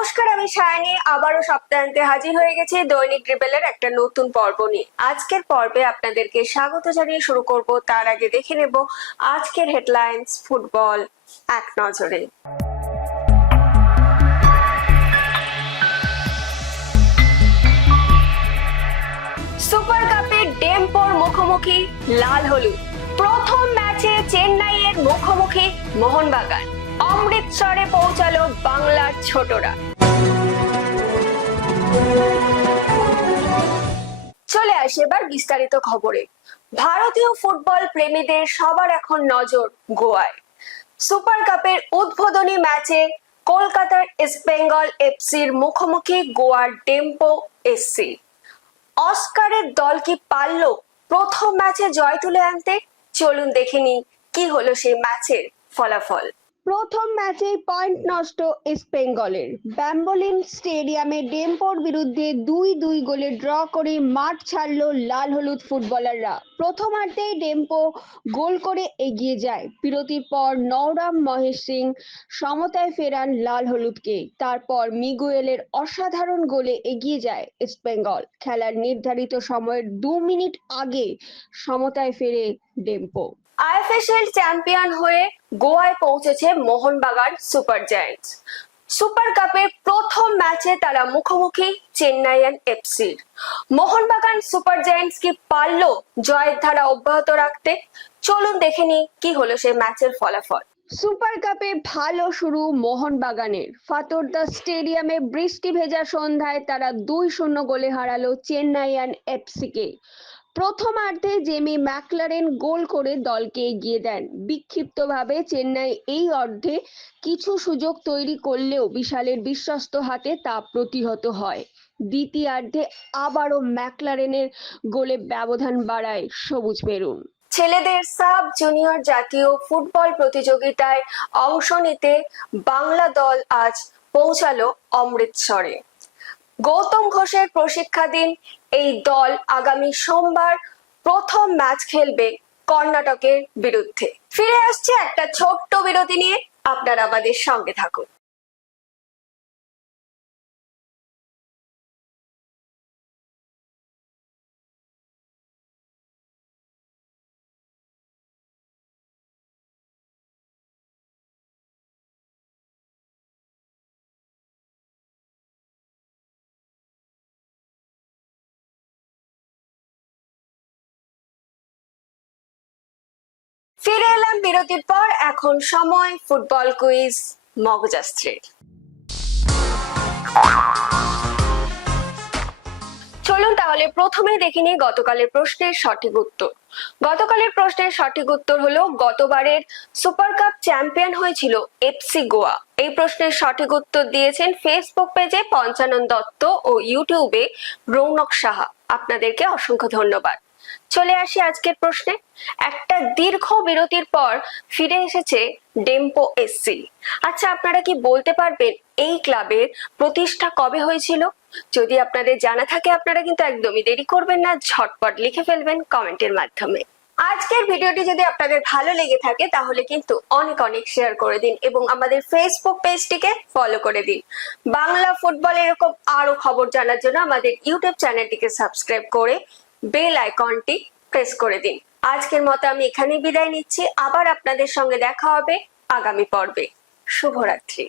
আমি সায়নী, আবারও সপ্তাহান্তে হাজির হয়ে গেছি দৈনিক ড্রিবেলের একটা নতুন পর্ব নিয়ে। আজকের পর্বে আপনাদেরকে স্বাগত জানিয়ে শুরু করব, তার আগে দেখে নেব আজকের হেডলাইন্স ফুটবল এক নজরে। সুপার কাপে ডেম্পোর মুখোমুখি, লাল হলুদ। প্রথম ম্যাচে চেন্নাইয়ের মুখোমুখি মোহনবাগান। অমৃতসরে পৌঁছালো বাংলার ছোটরা। চলে আসি এবার বিস্তারিত খবরে। ভারতীয় ফুটবল প্রেমীদের সবার এখন নজর গোয়ায়। সুপার কাপের উদ্বোধনী ম্যাচে কলকাতার ইস্ট বেঙ্গল এফসির মুখোমুখি গোয়ার ডেম্পো এসসি। অস্কারের দল কি পারল প্রথম ম্যাচে জয় তুলে আনতে? চলুন দেখে নিই কি হলো সেই ম্যাচের ফলাফল। প্রথম ম্যাচেই পয়েন্ট নষ্ট ইস্ট বেঙ্গলের ব্যাম্বলিন স্টেডিয়ামে ডেম্পোর বিরুদ্ধে দুই দুই গোলে ড্র করে মাঠ ছাড়লো লাল হলুদ ফুটবলাররা প্রথমার্ধেই ডেম্পো গোল করে এগিয়ে যায়। বিরতির পর নওরাম মহেশ সিং সমতায় ফেরান লাল হলুদকে। তারপর মিগুয়েলের অসাধারণ গোলে এগিয়ে যায় ইস্ট বেঙ্গল খেলার নির্ধারিত সময়ের দু মিনিট আগে সমতায় ফেরে ডেম্পো আইএফএসএল চ্যাম্পিয়ন হয়ে গোয়ায় পৌঁছেছে মোহনবাগান সুপার জায়ান্টস। সুপার কাপের প্রথম ম্যাচে তারা মুখোমুখি চেন্নাইয়ান এফসির মোহনবাগান সুপার জায়ান্টস কি পারল জয়ের ধারা অব্যাহত রাখতে? চলুন দেখে নিই কি হলো সেই ম্যাচের ফলাফল। সুপার কাপে ভালো শুরু মোহনবাগানের। ফাতোরদা স্টেডিয়ামে বৃষ্টি ভেজা সন্ধ্যায় তারা দুই শূন্য গোলে হারালো চেন্নাইয়ান এফসিকে প্রথমার্ধে জেমি ম্যাকলারেন গোল করে দলকে এগিয়ে দেন। বিক্ষিপ্তভাবে চেন্নাই এই অর্ধে কিছু সুযোগ তৈরি করলেও বিশালের বিশ্বস্ত হাতে তা প্রতিহত হয়। দ্বিতীয়ার্ধে আবারও ম্যাকলারেনের গোলে ব্যবধান বাড়ায় সবুজ মেরুন। ছেলেদের সাব জুনিয়র জাতীয় ফুটবল প্রতিযোগিতায় অংশ নিতে বাংলা দল আজ পৌঁছালো অমৃতসরে। গৌতম ঘোষের প্রশিক্ষাধীন এই দল আগামী সোমবার প্রথম ম্যাচ খেলবে কর্ণাটকের বিরুদ্ধে। ফিরে আসছে একটা ছোট্ট বিরতি নিয়ে। আপনারা আমাদের সঙ্গে থাকুন। ফিরে এলাম বিরতির পর। এখন সময়, ফুটবল কুইজ মগজাস্ত্রের চলুন তাহলে প্রথমে দেখে নিই গতকালের প্রশ্নের সঠিক উত্তর। গতকালের প্রশ্নের সঠিক উত্তর হলো, গতবারের সুপার কাপ চ্যাম্পিয়ন হয়েছিল এফসি গোয়া। এই প্রশ্নের সঠিক উত্তর দিয়েছেন ফেসবুক পেজে পঞ্চানন দত্ত ও ইউটিউবে রৌনক সাহা। আপনাদেরকে অসংখ্য ধন্যবাদ। চলে আসি আজকের প্রশ্নে। একটা দীর্ঘ বিরতির পর ফিরে এসেছে ডেম্পো এসসি আচ্ছা আপনারা কি বলতে পারবেন এই ক্লাবের প্রতিষ্ঠা কবে হয়েছিল? যদি আপনাদের জানা থাকে, আপনারা কিন্তু একদমই দেরি করবেন না, ঝটপট লিখে ফেলবেন কমেন্টের মাধ্যমে। আজকের ভিডিওটি যদি আপনাদের ভালো লেগে থাকে, তাহলে কিন্তু অনেক অনেক শেয়ার করে দিন এবং আমাদের ফেসবুক পেজটিকে ফলো করে দিন। বাংলা ফুটবল এরকম আরও খবর জানার জন্য আমাদের ইউটিউব চ্যানেলটিকে সাবস্ক্রাইব করে বেল আইকনটি প্রেস করে দিন। আজকের মতো আমি এখানেই বিদায় নিচ্ছি। আবার আপনাদের সঙ্গে দেখা হবে আগামী পর্বে। শুভরাত্রি।